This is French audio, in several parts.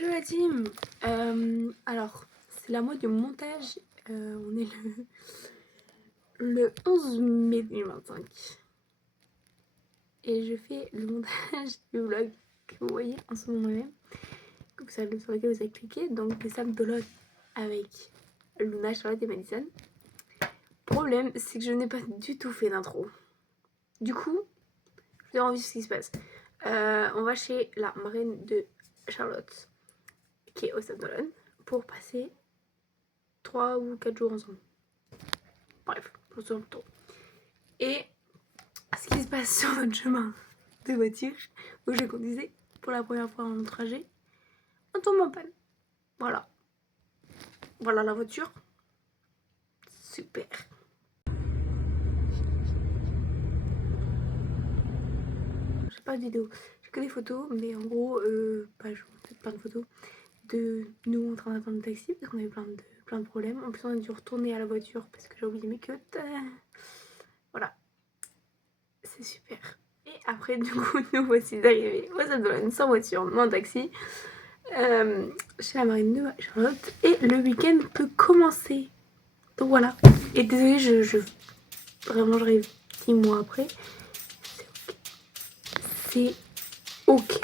Hello la team. Alors, c'est la mode du montage. On est le 11 mai 2025. Et je fais le montage du vlog que vous voyez en ce moment même. Comme ça, sur lequel vous avez cliqué. Donc, des sables de lot avec Luna, Charlotte et Madison. Problème, c'est que je n'ai pas du tout fait d'intro. Du coup, je vous ai envie de ce qui se passe. On va chez la marraine de Charlotte, qui est au Stade d'Olonne, pour passer 3 ou 4 jours ensemble. Bref, pour ce temps. Et ce qui se passe sur notre chemin de voiture, où je conduisais pour la première fois dans mon trajet, on tombe en panne. Voilà. Voilà la voiture. Super. J'ai pas de vidéo, j'ai que des photos, mais en gros, je vous fais plein de photos de nous en train d'attendre le taxi parce qu'on avait plein de problèmes. En plus, on a dû retourner à la voiture parce que j'ai oublié mes queues. Voilà, c'est super. Et après, du coup, nous voici arrivés au Stade d'Olonne sans voiture, mais en taxi, chez la marraine de Charlotte. Et le week-end peut commencer. Donc voilà. Et désolée, vraiment, j'arrive 6 mois après. C'est ok.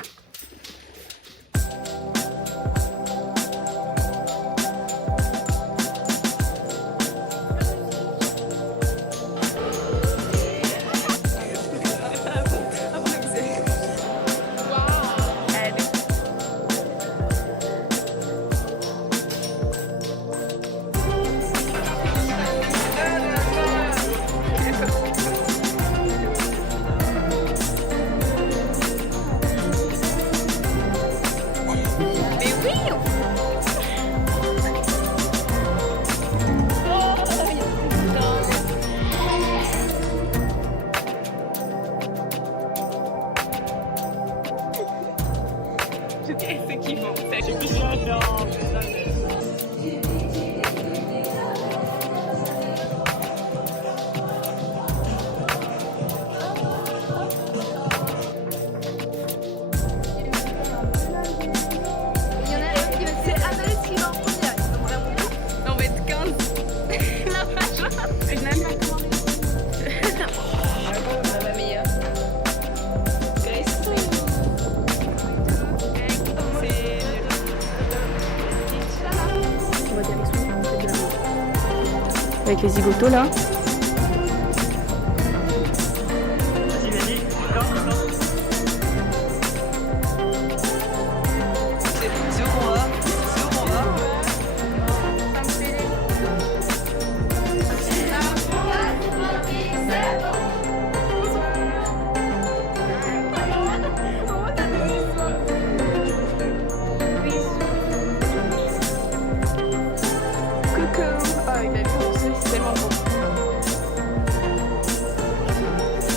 C'est kiffant. On va être 15. La vache. Une âme va commander. La meilleure. Grace. On va direction sur la montée de la route. Avec les zigotos là.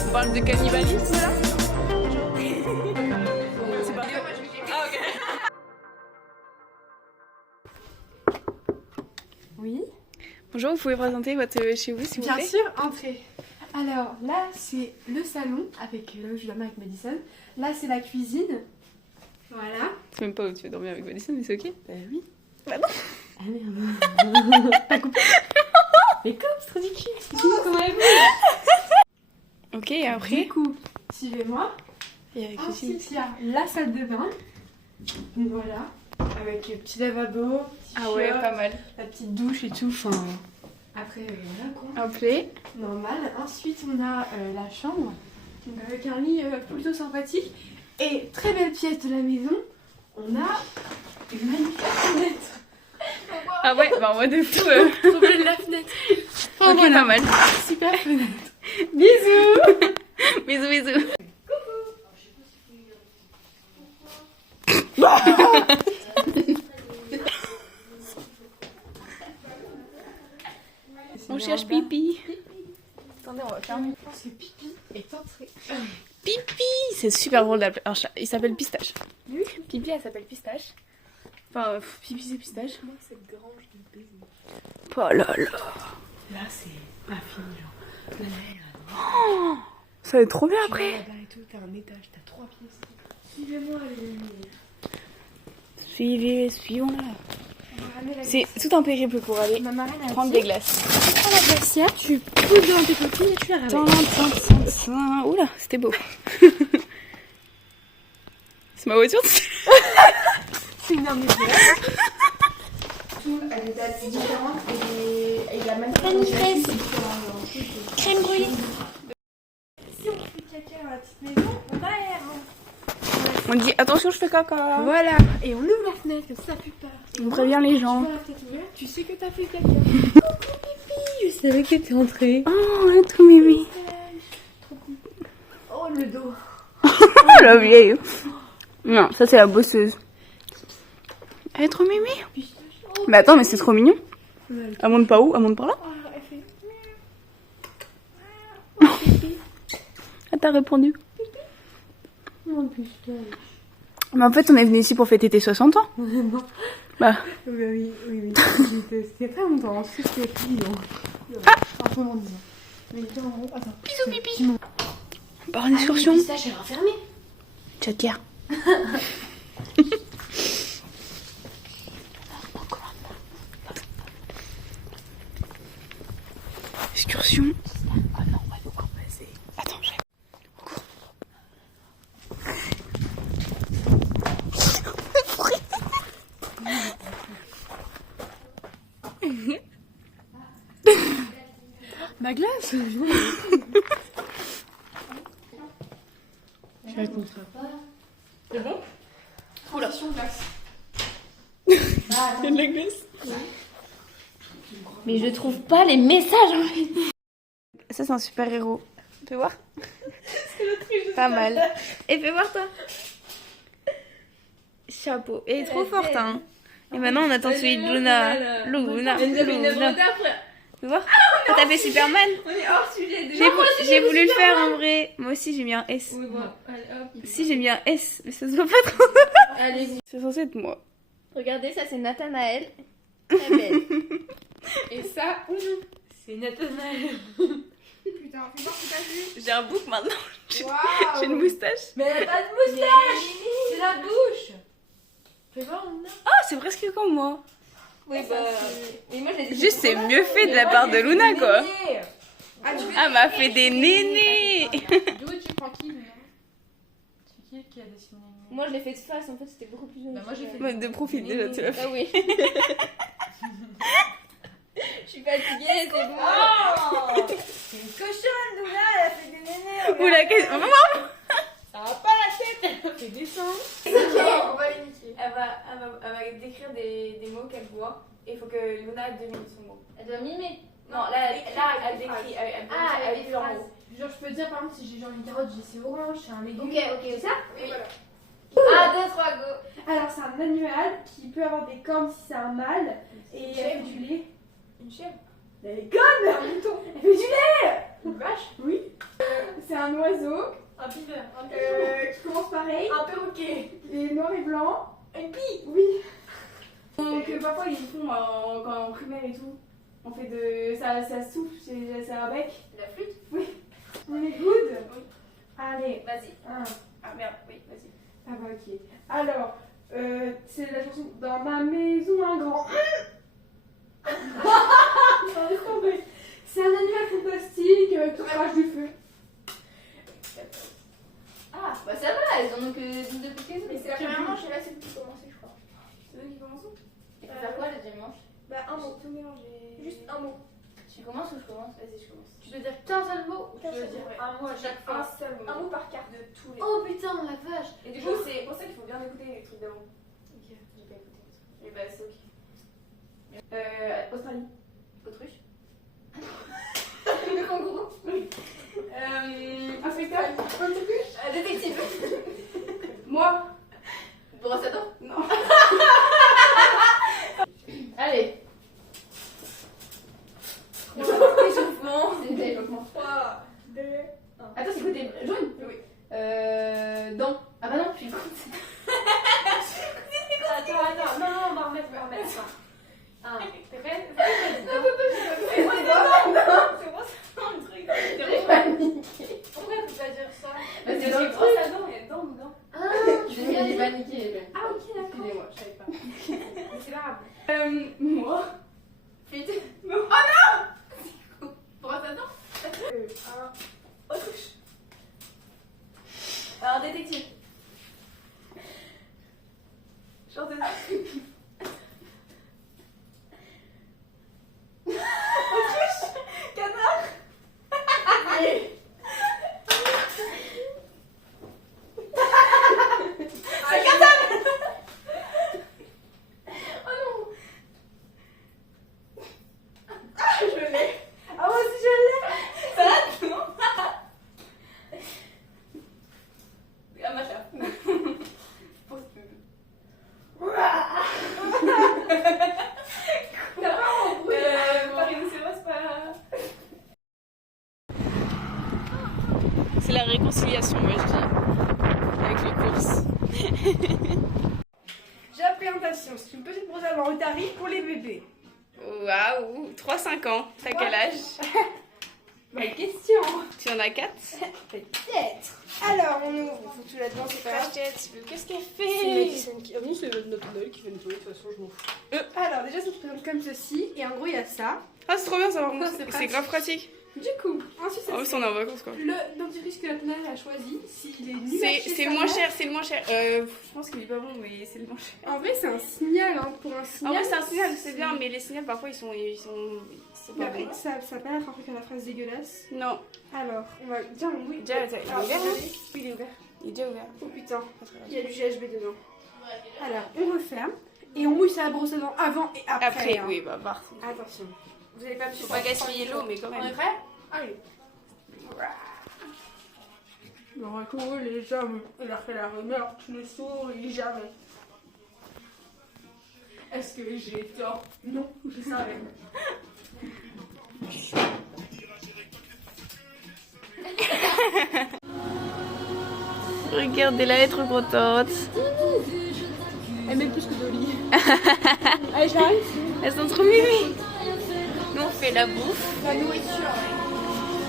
On parle de cannibalisme là? C'est pas... Ah ok. Oui. Bonjour, vous pouvez présenter votre chez vous s'il vous plaît? Bien sûr, entrez. Alors là, c'est le salon avec là où je dormais avec Madison. Là, c'est la cuisine. Voilà. C'est même pas où tu veux dormir avec Madison, mais c'est ok? Bah oui. Bah non. Ah merde. Pas coupé. Mais comme, c'est trop ridicule. Comment elle veut. Ok, et après? Du coup, suivez-moi. Il y a la cuisine. Ensuite, il y a la salle de bain. Donc voilà. Avec le petit lavabo. Petit Ah ouais, chiotte, pas mal. la petite douche et tout. Enfin, après, voilà quoi. Appelé. Normal. Ensuite, on a la chambre, donc avec un lit plutôt sympathique. Et très belle pièce de la maison, on a une magnifique fenêtre. Ah ouais, bah moi de tout. Trop belle la fenêtre. Ok, voilà. pas mal. Super fenêtre. Bisous. Bisous, bisous. On cherche pipi. Attendez, on va fermer. Ce pipi est entré. Pipi. C'est super drôle d'appeler un chat. Il s'appelle Pistache. Oui. Pipi, elle s'appelle Pistache. Enfin, Pipi, c'est Pistache. Moi, cette grange de baiser. Oh là là. Là, c'est ma fille, genre. Là, Oh, ça va être trop bien après. après. Là-bas et tout, t'as un étage, t'as 3 pièces. Suivez-moi, les amis. Suivons-la. C'est tout un périple pour aller Ma marraine a prendre dit, des glaces. tu prends la glacière, tu pousses dans tes copines et tu la ramènes. Oula, c'était beau. C'est ma voiture. C'est une arme de elle est assez différente et la même Crème brûlée. Si on fait caca dans la petite maison, on va On dit attention, je fais caca. Voilà, et on ouvre la fenêtre, comme ça fait peur. On prévient les gens. Tu vois la fenêtre ouverte, tu sais que t'as fait caca. Coucou pipi, je savais que t'étais entrée. Oh, un tout mimi. Trop cool. Oh le dos. Oh la vieille. Non, ça c'est la bosseuse. Elle est trop mimi. Mais attends, mais c'est trop mignon. Elle monte pas où? Elle monte par là? Oh, elle fait. Elle t'a répondu. Mon pistache. Mais en fait, on est venu ici pour fêter tes 60 ans. Vraiment. Bah, Oui. C'était très longtemps. C'était plus long. Un peu moins de 10 ans. Mais il était en gros. Attends. bisous pipi. On part en excursion. Le pistache est renfermé. Ciao, tiens. Excursion. Ah non, on va devoir passer. Attends, j'ai. Ma glace. Je vais être C'est bon? Oula. Glace. Il y a de la glace. Mais je trouve pas les messages en fait. Ça, c'est un super héros. Fais voir. Pas mal. Et fais voir toi. Chapeau. Elle est trop forte, hein. Et maintenant, on attend celui de Luna. Luna. Fais voir. Ah, t'as fait Superman. On est hors sujet. J'ai voulu le faire en vrai. Moi aussi, j'ai mis un S. Oui, bon, allez hop. Si, j'ai mis un S, mais ça se voit pas trop. Allez-y. C'est censé être moi. Regardez, ça c'est Nathanaël. Très belle. Et ça, c'est Nathanaël. Putain, fais voir que t'as vu. J'ai un bouc maintenant. Waouh. J'ai une moustache. Mais elle a pas de moustache. C'est la bouche. Fais voir, Luna. Ah, c'est presque comme moi. Oui, bah. Mais moi, je Juste, c'est mieux fait de la part de Luna, quoi. Ah, tu veux Ah, m'a fait des nénés. D'où tu prends qui, Luna? C'est qui a dessiné? Moi, je l'ai fait de face, en fait, c'était beaucoup plus. Bah, moi, j'ai fait Ouais, de profil, déjà, tu l'as fait. Ah oui. Je suis fatiguée, c'est bon. Oh, c'est une cochonne, Luna. Elle a fait des nénés. Oula, qu'est-ce... Maman. Ça va pas la tête. Elle a fait des seins. Ok, on va les niquer. Elle va décrire des mots qu'elle voit. Et il faut que Luna devine son mot. Elle doit mimer. Non, là, elle décrit. Elle dit leur mot. Genre, je peux dire par exemple si j'ai genre une carotte, j'ai c'est orange, c'est un légume. Ok, C'est ça? Oui. Voilà. 1, 2, 3, go. Alors, c'est un animal qui peut avoir des cornes si c'est un mâle. Et elle fait du lait. Une chèvre. Elle est conne! Un mouton. Elle fait du lait! Une vache. Oui. C'est un oiseau Un piveur. Un qui commence pareil. Un perroquet. Il est noir et blanc. Une pie. Oui. Donc, parfois, ils font en primaire et tout. On fait de... Ça souffle, c'est un bec. La flûte. On est good? Oui. Allez. Vas-y. Ah merde, oui, vas-y. Ah bah ok. Alors, c'est la chanson Dans ma maison un grand. C'est un animal fantastique qui crache du feu. Ah, bah ça va, elles en ont que deux petites. Mais c'est la première manche et là c'est tout qui commence, je crois. C'est nous qui commençons? Et faut faire quoi la deuxième manche? Bah un mot, tout mélanger. Juste un mot. Tu commences ou je commence? Vas-y, je commence. Tu dois dire qu'un seul mot ou tu Qu'un dois seul dire mot, un mot à chaque fois? Un seul mot. Un mot par carte. De tous les... Oh putain, la vache! Et du coup, c'est pour ça qu'il faut bien écouter les trucs d'avant. Ok. J'ai pas écouté. Et bah, c'est ok. Australie. Autruche. Le kangourou. Inspecteur. Autruche. Détective. Moi. Brosse à dents. Non. Allez. Échauffement. C'est l'échauffement. 3, 2, 1. Attends, c'est côté jaune? Oui. Dents. Ah bah non, je suis con. Attends. Non, on va remettre. T'es prête? C'est bon, le truc. J'ai paniqué. Pourquoi tu peux pas dire ça? Bah, c'est Dans dans le le brosse truc. à dents, il y a dedans, dedans. Ah, j'ai paniqué. Ah ok d'accord. Excusez-moi, je savais Moi. Vite. Oh non. Brosse à dents. Autruche. Alors, détective. Chanteuse. Autruche. Canard. C'est Canard. Oh non. Ah, je l'ai. Ah, moi aussi je l'ai. Ça va, non? Ah, ma chère. T'as pas un bruit? Pas rhinocéros, pas... C'est la réconciliation, moi je dis. Avec les courses. Présentation, c'est une petite brosse à dents Rotary pour les bébés. Waouh, 3-5 ans. T'as quel âge? Bonne question. Tu en as 4? Peut-être. Alors, on ouvre. Faut que tu la demandes, c'est pas grave. Qu'est-ce qu'elle C'est fait? Madison qui... Ah non, c'est notre Noël qui fait nettoyer, de toute façon, je m'en fous. Alors, déjà, ça se présente comme ceci. Et en gros, il y a ça. Ah, c'est trop bien ça, par contre. Ça, c'est C'est pratique. grave pratique. Du coup, ensuite, En plus, on est en vacances quoi. le dentifrice que la Tana a choisi, s'il est nul à chier, C'est sa le moins mère. cher, c'est le moins cher. Je pense qu'il est pas bon, mais c'est le moins cher. En vrai, c'est un signal, hein, pour un En signal. vrai, c'est un signal, c'est bien, mais les signals parfois c'est Mais pas après, bon. ça a pas l'air un truc à la phrase dégueulasse. Non, Alors, on va dire oui. déjà, il est Alors, ouvert. désolé. Oui, il est ouvert. Il est déjà ouvert. Oh putain, il y a du GHB dedans. Alors, on referme. Et on mouille sa brosse à dents avant et après. Après, hein. oui, bah parfait. Attention. Vous allez pas me Faut pas gaspiller l'eau, mais quand On est même. prêt? Allez. Le raccord, les hommes, il a fait la rumeur, tu ne souris jamais. Est-ce que j'ai tort? Non, je savais. Regardez-la, elle est trop contente. Elle met plus que Dolly. Allez, j'arrive. Elles sont trop mimi. Nous, on fait la bouffe. La nourriture.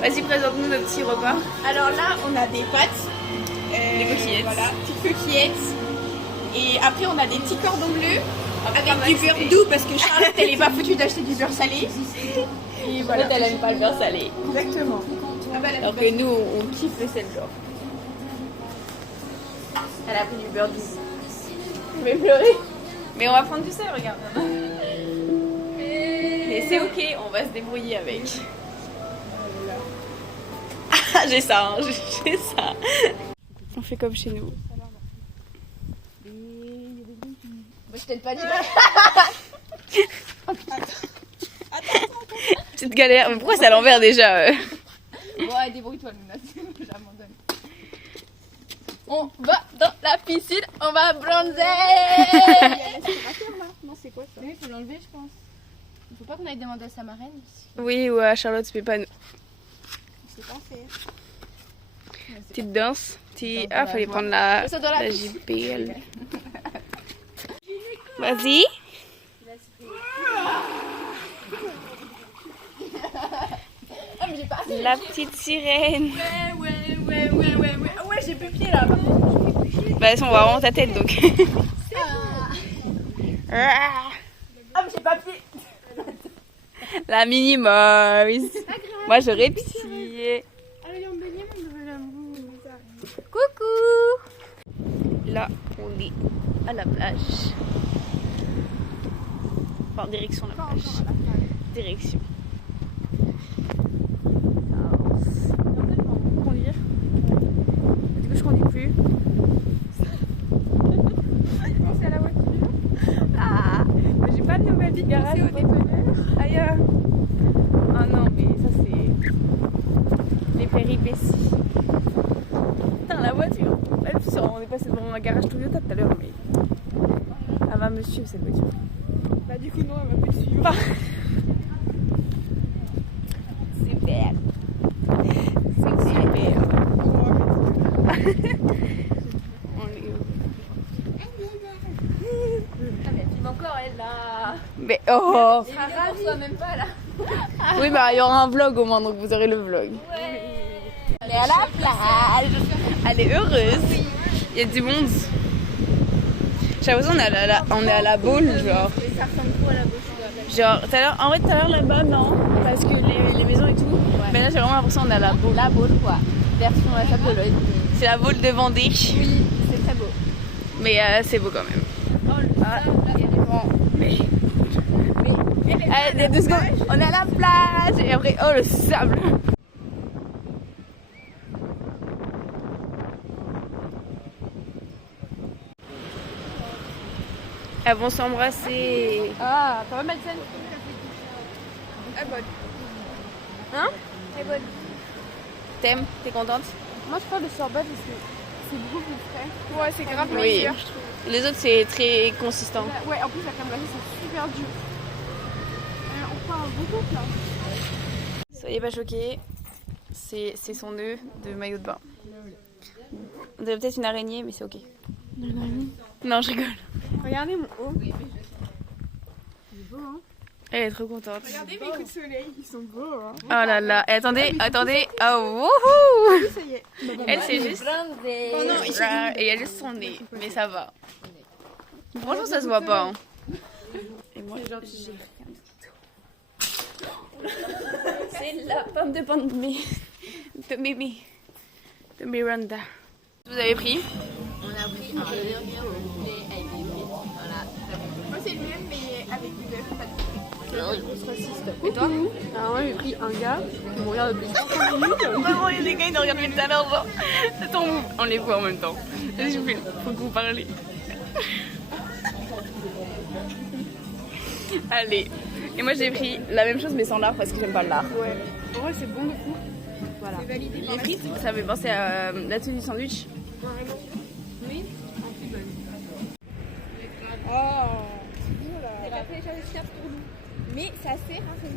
Vas-y, présente-nous nos petits repas. Alors là, on a des pâtes. Des coquillettes. Voilà, petites coquillettes. Et après, on a des petits cordons bleus avec pas du mal beurre salé. doux parce que Charlotte, elle est pas foutue d'acheter du beurre salé. Et voilà. Elle aime pas le beurre salé. Exactement. Ah bah, Alors que nous, on kiffe le sel d'or. Elle a pris du beurre doux. Je vais pleurer. Mais on va prendre du sel, regarde. Mais c'est ok, on va se débrouiller avec. Ah, j'ai ça, hein, j'ai ça. On fait comme chez nous. Je t'ai pas dit. Petite galère. Mais pourquoi c'est à l'envers déjà Ouais, débrouille-toi, Luna. J'abandonne. On va dans la piscine, on va bronzer. Non, c'est quoi ça? Oui, il faut l'enlever, je pense. Il faut pas qu'on aille demander à sa marraine. Oui, ou à Charlotte, mais pas nous. C'est pas fait. Petite danse. Petit... Dans Ah, la fallait joie. prendre la, Ça dans la la piscine. JPL. Vas-y. Ah, mais j'ai pas fait. La petite sirène. Ouais, j'ai plus pied là. Bah, de toute façon, on va vraiment ta tête donc. Ah, mais j'ai pas pied. La minimoise. Moi, j'aurais pitié. Coucou. Là, on est à la plage. Enfin, direction la plage. Direction. Conduire. Du coup, je conduis plus. C'est à la voiture. Ah, mais j'ai pas de nouvelles du garage au dépanneur. Ailleurs. Ah non, mais ça c'est les péripéties. Putain, la voiture. On est passé devant un garage Toyota tout à l'heure, mais elle va me suivre cette voiture. Bah, du coup, non, elle va plus suivre. Super. C'est super. On est où? Ah, mais elle filme encore, elle là. Mais oh. Elle sera ravie. Même pas là. Oui, bah il y aura un vlog au moins, donc vous aurez le vlog. Elle est à la plage. Elle est heureuse. Il y a du monde. J'ai l'impression on est à la boule, genre. Mais ça ressemble trop à la boule. Genre, tout à l'heure là-bas, non, parce que les maisons et tout. Ouais. Mais là, j'ai vraiment l'impression qu'on est à la boule. La boule, quoi. Version sapoloïde. C'est la boule de Vendée. Oui, c'est très beau. Mais c'est beau quand même. Oh, le sable, là, il y a du vent. Mais. Allez, 2 secondes, on est à la plage et après, oh le sable. Elles vont s'embrasser. Ah, ça va, Madeleine? Elle est bonne. Hein? Elle est bonne. T'aimes? T'es contente? Moi, je crois le sorbet parce que c'est beaucoup plus frais. Ouais, c'est grave Oui. meilleur, je trouve. Les autres, c'est très consistant. Ouais, en plus, la crème glacée, c'est super dur. On parle beaucoup là. Soyez pas choqués, c'est son nœud de maillot de bain. On dirait peut-être une araignée, mais c'est ok. Non, je rigole. Regardez mon haut. Elle est trop contente. Regardez mes coups de soleil, ils sont beaux. Hein. Oh là là, et attendez. Oh, wouhou! Ça y est. Elle, c'est juste. Oh non, ils sont Et elle a juste son nez, mais ça va. Franchement, ça se voit pas. Hein. Et moi, j'ai rien du tout. C'est la pomme de Miranda. Vous avez pris? On a pris un burger au poulet avec des frites. Voilà. Moi, c'est le même, mais avec du bœuf. Et toi? Alors, moi, j'ai pris un gars qui me regarde depuis 5 minutes. Vraiment, il y a des gars qui nous regardent depuis tout à l'heure, genre. C'est ton move. On les voit en même temps. Vas-y, je filme. Faut que vous parlez. Allez. Et moi, j'ai pris la même chose, mais sans lard parce que j'aime pas le lard. Ouais. En vrai, c'est bon de fou. Voilà. Les frites, ça fait penser à la tenue du sandwich. Oui. Oh. C'est pas fait les choses pour nous. Mais ça sert, hein, c'est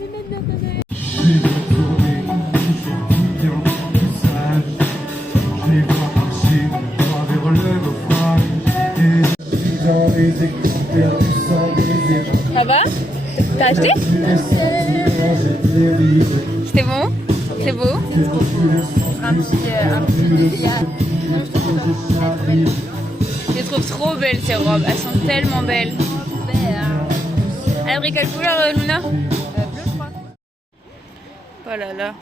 Ça va? T'as acheté? C'était bon? C'est beau? Un petit je les trouve trop belles ces robes, elles sont tellement belles. Elle a pris quelle couleur, Luna? bleu, je crois. Oh là là.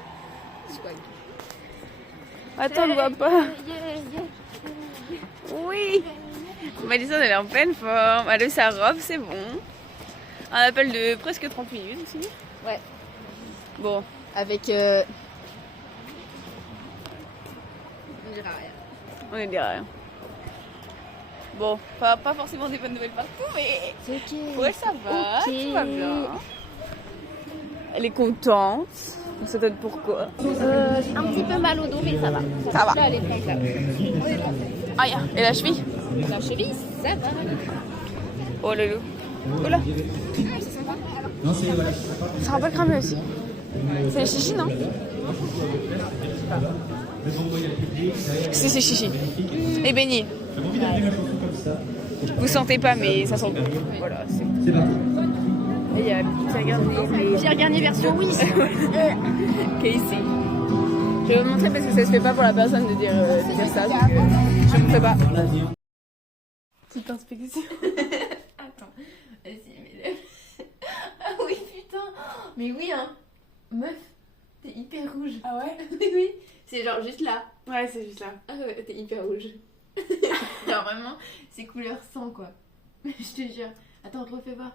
Attends, on ne voit pas. Oui. Madison, elle est en pleine forme. Elle a eu sa robe, c'est bon. Un appel de presque 30 minutes aussi. Ouais. Bon. Avec. On dira rien. On ne dira rien. Bon, pas forcément des bonnes nouvelles partout, mais C'est ok. pour elle ça va, Ok. tout va bien. Elle est contente. On se donne pourquoi. Un petit peu mal au dos, mais ça va. Ça va. Là, elle est prête, là. On est lancé. Aïe, et la cheville? La cheville, ça va. Oh là là. Oh là. Ça va pas cramer aussi. C'est les chichis, non? C'est chichi. Les beignets. Vous sentez pas, mais ça sent bon. Voilà, c'est parti. Il y a Pierre Garnier. Pierre Garnier version oui. Qui est ici. Je vais vous montrer parce que ça se fait pas pour la personne de dire ça. Donc, je ne montrerai pas. Petite inspection. Attends. Vas-y, mets-le. Ah oui, putain. Mais oui, hein. Meuf, t'es hyper rouge. Ah ouais? Oui. C'est genre juste là. Ouais, c'est juste là. Ah ouais, t'es hyper rouge. Genre vraiment, c'est couleur sang quoi. Je te jure. Attends, refais voir.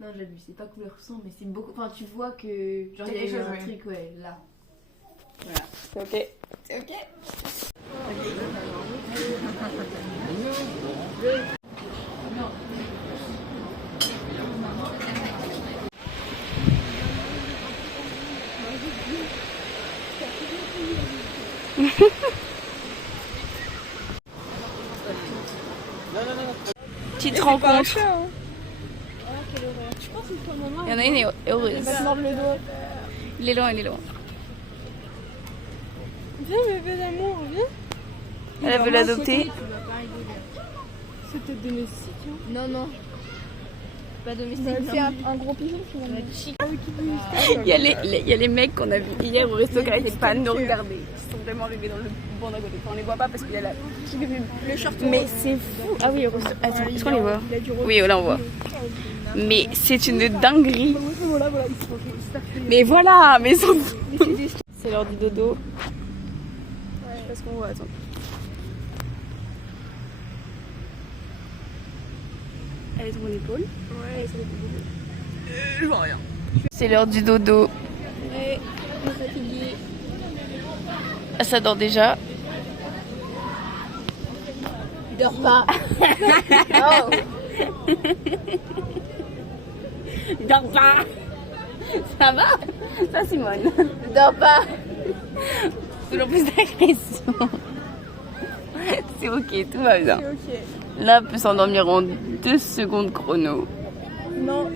Non, j'abuse, c'est pas couleur sang, mais c'est beaucoup. Enfin, tu vois que. Genre, il y a eu un truc, ouais, là. Voilà. C'est ok. C'est ok. Petite rencontre. Je pense que c'est le moment. Il y en a une est heureuse. Elle va te mordre le doigt. Il est loin, il est loin. Viens, bébé d'amour, viens. Elle veut l'adopter. C'est peut-être domestique. Hein. Non, non. Pas domestique. C'est un gros pigeon finalement. Il y a les mecs qu'on a vus hier au resto qui pas nous regarder. Ils sont vraiment arrivés dans le bon à côté. Enfin, on les voit pas parce qu'il y a le short. Mais c'est fou. Ah oui, au resto. Attends, est-ce qu'on les voit? Oui, là on voit. Mais c'est une dinguerie. Mais voilà, mais ils sont fous. C'est l'heure du dodo. Je sais pas ce qu'on voit, attends. Elle est sur mon épaule. Ouais, elle est sur mon épaule. Je vois rien. C'est l'heure du dodo. Ouais, on est fatigué. Ah, ça dort déjà. Dors pas. Oh. Dors pas. Ça va? Ça, Simone. Dors pas. Toujours plus d'agression. C'est ok, tout va bien. C'est ok. Là, elle peut s'endormir en 2 secondes chrono. Non,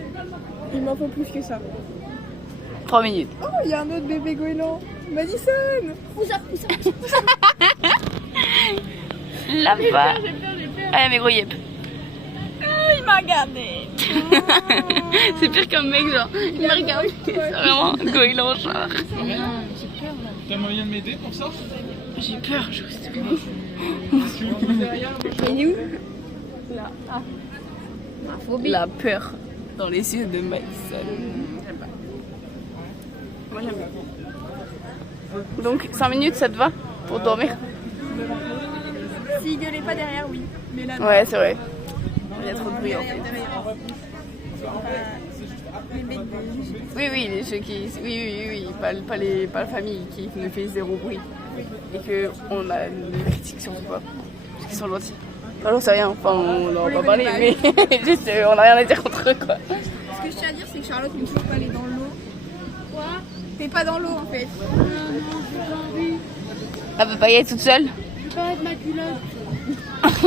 il m'en faut plus que ça. 3 minutes. Oh, il y a un autre bébé goéland. Madison. Là-bas. Allez, mes gros yep. Il m'a regardé. C'est pire qu'un mec, genre. Il m'a regardé. C'est vraiment un goéland, genre. T'as moyen de m'aider pour ça? J'ai peur, je sais pas. Et nous? La peur dans les yeux de Madison. Moi j'aime bien. Donc 5 minutes ça te va pour dormir? S'il gueulait pas derrière, oui. Mais là, Ouais, c'est vrai. Il y a trop de bruit en fait. les mecs Oui, les jeux qui. Oui. Pas la famille qui ne fait zéro bruit. Et que on a une critique sur quoi. Parce qu'ils sont gentils. Enfin, j'en sais rien, enfin on n'en va pas parler, mais juste on n'a rien à dire contre eux quoi. Ce que je tiens à dire, c'est que Charlotte ne toujours pas aller dans l'eau. Quoi? T'es pas dans l'eau en fait. Elle peut pas y être toute seule? Je peux pas mettre ma culotte. Parce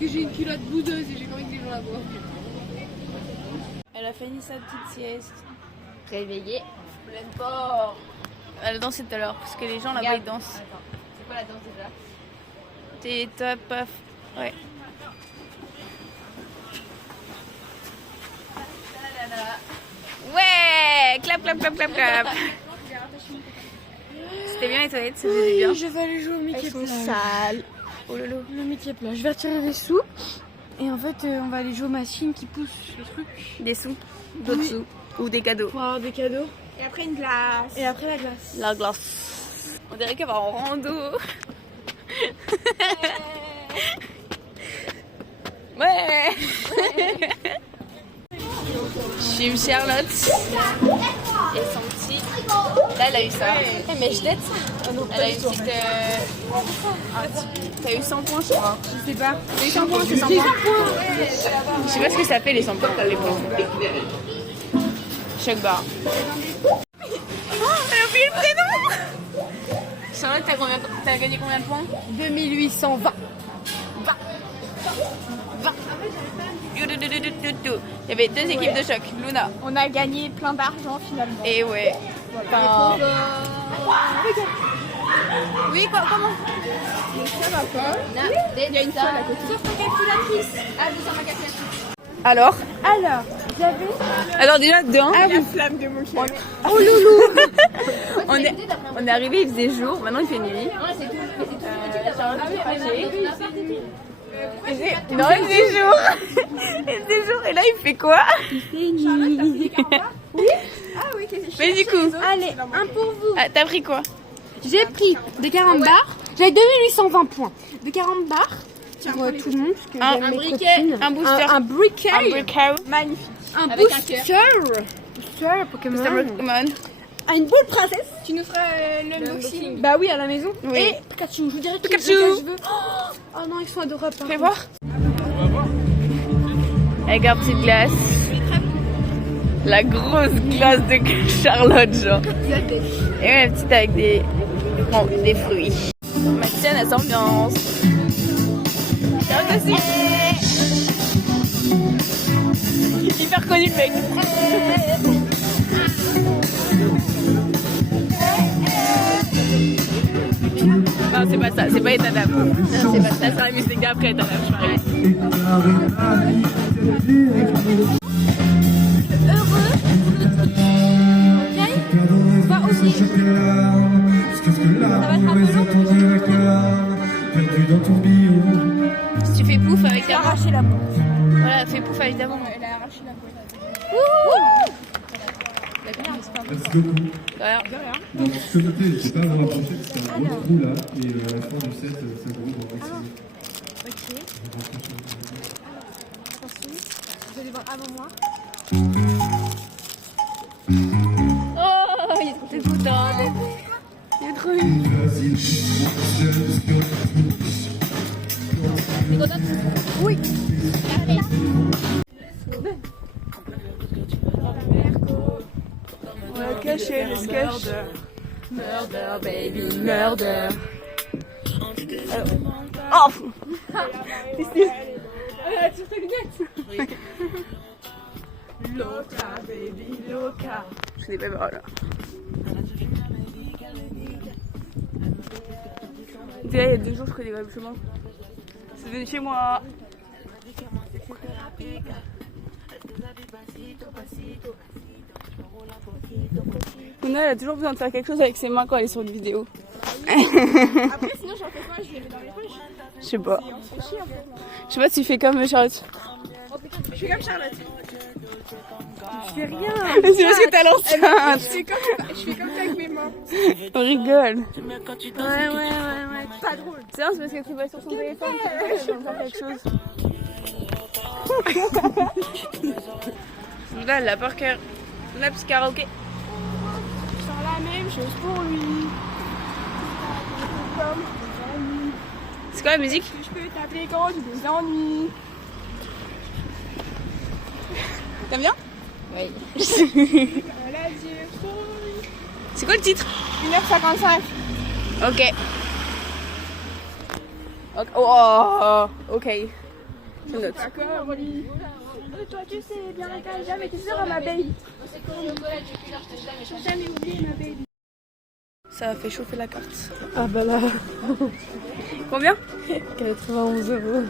que j'ai une culotte boudeuse et j'ai pas envie que les gens la voient. Elle a fini sa petite sieste. Réveillée. Pleine forme. Elle a dansé tout à l'heure parce que les gens là-bas ils dansent. C'est quoi la danse déjà? T'es top, paf. Ouais. Ouais! Clap, clap, clap, clap, clap. C'était bien les toilettes, ça faisait bien. Je vais aller jouer au Mickey Plage. Sale. Oh lolo. Le Mickey Plage. Je vais retirer les sous. Et en fait, on va aller jouer aux machines qui poussent le truc. Des sous, d'autres sous. Ou des cadeaux. Pour avoir des cadeaux. Et après une glace. Et après la glace. La glace. On dirait qu'elle va en rando. Ouais. Chim Charlotte. Et son petit. Là, elle a eu ça. Mais je dette. Elle a eu une petite. T'as eu 100 points, je crois. Je sais pas. T'as eu 100 points, c'est 100 points. Je sais pas ce que ça fait les 100 points quand les points. Choc bar. Oh, elle a oublié le prénom. Charlotte, t'as gagné combien de points? 2820. 20. Il y avait 2 équipes de choc. Luna. On a gagné plein d'argent finalement. Et ouais. Enfin... Oui, comment? Ça va pas. Il y a une salle à côté. Sauf ta calculatrice. Ah, vous sur ma calculatrice. Alors J'avais. Alors déjà, d'un... La flamme de mon cœur. Oh loulou. On est arrivé, il faisait jour, maintenant il fait nuit. Ouais, c'est tout. Non, il faisait jour. Il faisait jour, et là il fait quoi? Il fait nuit. Ah oui, c'est Mais du coup, allez, un pour vous. ah, t'as pris quoi? J'ai pris des carambars. J'avais 2820 points. Des carambars pour tout le monde. Parce que Un j'aime mes briquet, copines. un booster. Un briquet. Un briquet. Magnifique. Un Avec un booster. Booster Pokémon. C'est un Pokémon. Ah, une boule princesse. Tu nous feras l'unboxing. Bah oui, à la maison. Oui. Et Pikachu. Je vous dirai Pikachu. lequel je veux. Oh non, ils sont adorables. par Fais contre. voir. Avec un petite glace. La grosse glace de Charlotte, genre. Et une petite avec des fruits. Maxine, elle s'ambiance. Charlotte aussi. Hyper connu le mec. Non, c'est pas ça, c'est pas état d'âme. Non, c'est pas ça, c'est la musique d'après état d'âme, je m'arrête. Si tu fais pouf avec ta main. La peau. Voilà, fais pouf avec ta main. Elle a arraché la peau. Merci beaucoup. De rien. Donc, ce côté, je ne sais pas vous rapprocher parce qu'il y a un gros trou là, et à la fin du set, ça groupe en maximum. Ok. Ensuite, vous allez voir avant moi. Oh, il est trop content. Il est trop mignon. Oui. On va cacher le sketch. Murder, baby, murder. Alors. Oh. Sur ta lunette. Loca, baby, loca. Je n'ai pas vu, voilà. Il y a 2 jours, je connais pas le chemin. C'est venu chez moi. Luna, elle a toujours besoin de faire quelque chose avec ses mains quand elle est sur une vidéo. Après, sinon, j'en fais quoi? Je les mets dans les poches. Je sais pas. Je sais pas, tu fais comme Charlotte. Je fais comme Charlotte. Je fais rien. C'est parce que t'as l'enceinte. Je fais comme ça avec mes mains. On rigole. Ouais. Pas drôle. C'est parce que tu vas sur son téléphone. Tu vas faire quelque chose. Là, elle a par cœur. On a petit karaoké. Je sors la même chose pour lui. C'est quoi la musique? Je peux t'appeler quand tu des ennuis. T'aimes bien? Voilà, Dieu. C'est quoi le titre? 1h55. Ok. Oh, ok. Je note. D'accord, Oli. Toi, tu sais bien, jamais tu seras ma baby. J'ai jamais oublié ma baby. Ça a fait chauffer la carte. Ah bah là. Combien? 91 €.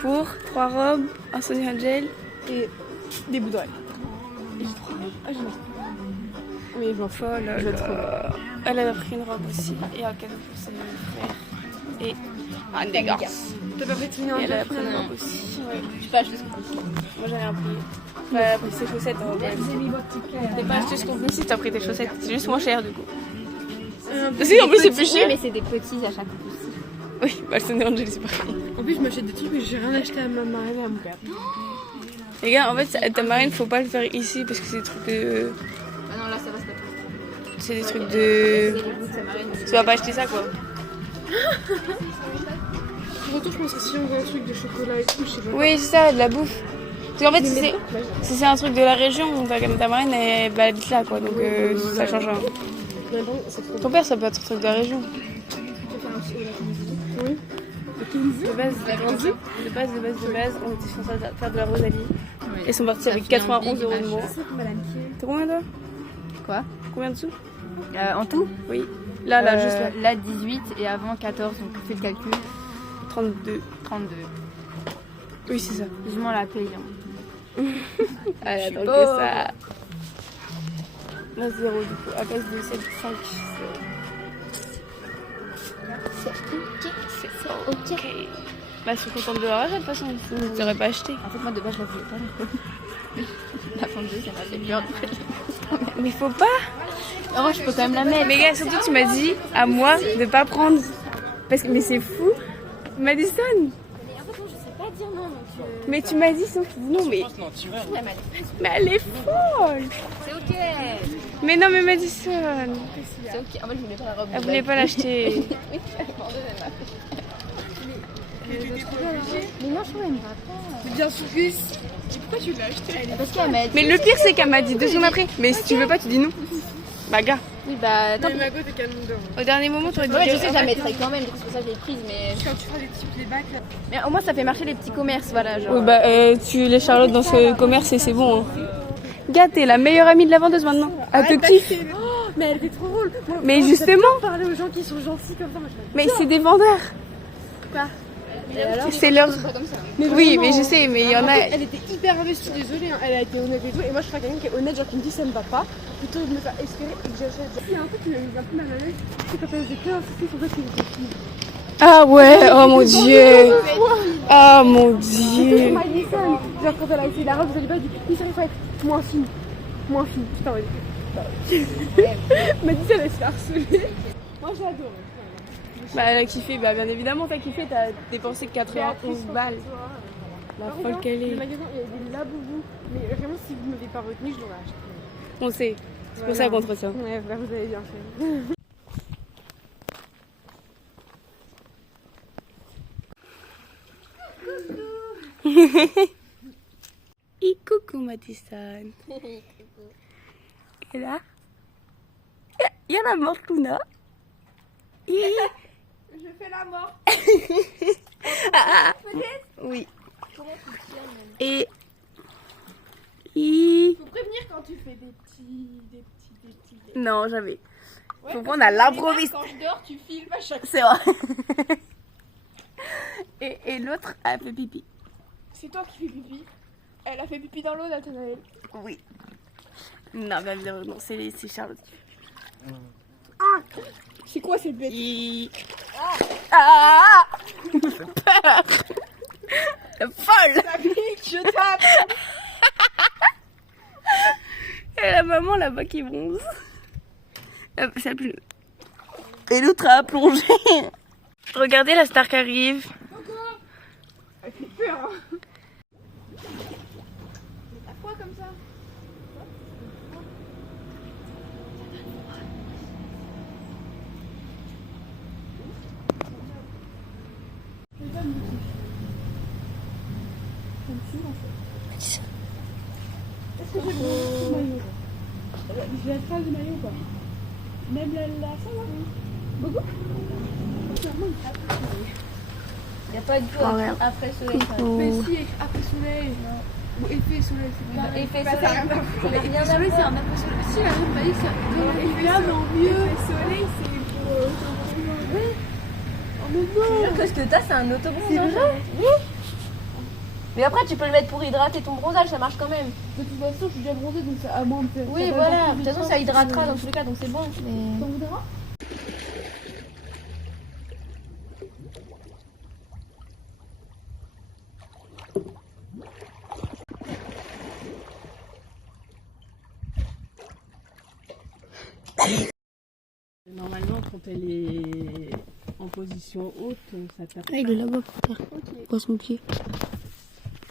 Pour 3 robes, un Sonia gel. Et des bouts d'oreilles. Et j'ai trop. Ah, je m'en mais je m'en fous. Oh là là. Elle a pris une robe aussi. Et un cadeau pour ses frères. Et un des garces. T'as pas pris de souvenir? Et elle a pris une robe aussi. Ouais. Je sais pas, je sais pas. Moi j'ai rien pris. Elle a pris ses chaussettes. T'as pas acheté ce qu'on veut si t'as pris tes chaussettes. C'est juste moins cher du coup. Si, en plus c'est plus cher. Mais c'est des petits à chaque fois. Oui, bah le Sonia Angel c'est pareil. En plus, je m'achète des trucs mais j'ai rien acheté à ma marraine et à mon père. Les gars, en fait, ta marraine, faut pas le faire ici parce que c'est des trucs de. Ah non, là ça va, c'est pas tout. C'est des trucs de. Tu vas pas acheter ça quoi. Retour, je pense que si on veut un truc de chocolat et tout, je sais pas. Oui, c'est ça, de la bouffe. Parce qu'en fait, si c'est un truc de la région, ta marraine, elle habite là quoi, donc ça change rien. Ton père, ça peut être un truc de la région. Oui. De base, on était censé faire de la Rosalie. Et ils sont partis avec 91 € de moins. T'as combien toi? Quoi? Combien de sous? En tout? Oui. Là, juste là. Là 18 et avant 14, donc fais le calcul. 32. 32. Oui, c'est ça. Vivement la paye. Elle a donc ça. Là, 0 du coup. À base de 7, 5. C'est ok. Bah, je suis contente de la rachat de toute façon. Sinon, tu n'aurais pas acheté. En fait, moi de base, je la voulais pas. La fondue, ça m'a fait peur. Mais faut pas. En vrai, je peux quand même la mettre. Mais gars, surtout, tu m'as dit à moi de pas prendre. Parce que, mais c'est fou. Madison. Mais en fait, moi, je sais pas dire non. Donc, Mais tu m'as dit sauf non, mais. Mais elle est folle. c'est ok. Mais non, mais Madison. C'est ok. En fait, je voulais pas la robe. Elle voulait pas l'acheter. Oui, elle m'a demandé, elle m'a fait. Mais non, je trouve qu'elle me va pas. Bien sûr, Gus. Pourquoi tu l'as acheté? Parce qu'elle m'a dit. Mais le pire, c'est qu'elle m'a dit 2 secondes après. Mais si tu veux pas, tu dis non. Bah, gars. Oui, bah, tant Mais pis. ma goût est canon d'or. Au dernier moment, tu aurais dit. Ouais, je sais, je la mettrai quand même, c'est pour ça que je l'ai prise, mais. Quand tu feras des petits playbacks là. Mais au moins, ça fait marcher les petits commerces, voilà. Genre. Oui, bah, tu les Charlotte dans ce commerce et c'est bon. Hein. Gars, t'es la meilleure amie de la vendeuse maintenant. Elle te kiffe. Oh, mais elle était trop drôle. Mais justement. Parler aux gens qui sont gentils comme ça, moi je Mais c'est des vendeurs. Quoi? C'est leur. Oui, mais je sais, mais il y en a. Elle était hyper investie, désolée, hein. Elle a été honnête et tout. Et moi je serais quelqu'un qui est honnête, genre qui me dit ça ne va pas. Plutôt de me faire espérer et que j'achète. Il y a un truc qui m'a mis un peu mal à l'aise, c'est quand elle faisait plein d'insister sur le fait qu'elle était fille. Ah ouais, oh mon dieu. Oh mon dieu. Genre quand elle a essayé la robe, vous allez pas dire, il faut être moins fine. Moins fine. Putain, ouais. Mais dis, elle se fait harceler. Moi j'adore. Bah elle a kiffé, bah bien évidemment t'as kiffé, t'as dépensé 91 balles. La folle qu'elle Le est. magasin, il y a des laboubous. Mais vraiment, si vous ne m'avez pas retenu, je l'aurais acheté. On sait, c'est pour ça qu'on te retient. Ouais, bah vous avez bien fait. Et coucou Madison. Et là, il y a la morte Luna. Et... Je fais la mort. Oui. Et... Faut prévenir quand tu fais des petits. Non, jamais. Ouais, Faut parce prendre à que l'improviste. Quand je dors, tu filmes à chaque fois. C'est vrai. Et l'autre a fait pipi. C'est toi qui fais pipi. Elle a fait pipi dans l'eau, Nathanaël. Oui. Non, mais non, c'est Charlotte. C'est quoi cette bête? Ah me fait peur. Folle. Je tape. Et la maman là-bas qui bronze. Ça pleut. Et l'autre a plongé. Regardez la star qui arrive. Elle fait peur. Hein. T'as quoi comme ça? J'ai la salle de maillot ou pas? Même la salle là? Beaucoup? Il n'y a pas du tout après soleil. Mais si, après soleil. Ou effet soleil, c'est pas Effet ça. soleil. Ça n'a rien à voir. Ça n'a rien à Soleil, c'est voir. un après soleil. Si, la même maillot, c'est un effet mieux. Effet soleil, c'est pour. Oh, mais non! Que ce que t'as, c'est un autobronzage. Oui. Mais après, tu peux le mettre pour hydrater ton bronzage, ça marche quand même. De toute façon, je suis déjà bronzée, donc ça à moins de faire. Oui, voilà. De toute façon, ça hydratera dans tous les cas, donc c'est bon. Mais... T'en voudras? Normalement, quand elle est en position haute, ça tape. Ah, il est là-bas pour terre. Pour son pied.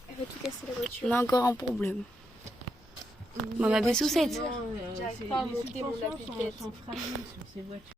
Elle va tout casser la voiture. On a encore un problème. On a des chaussettes. J'arrive pas à monter mon appliquette. Sont fragiles sur ces voitures.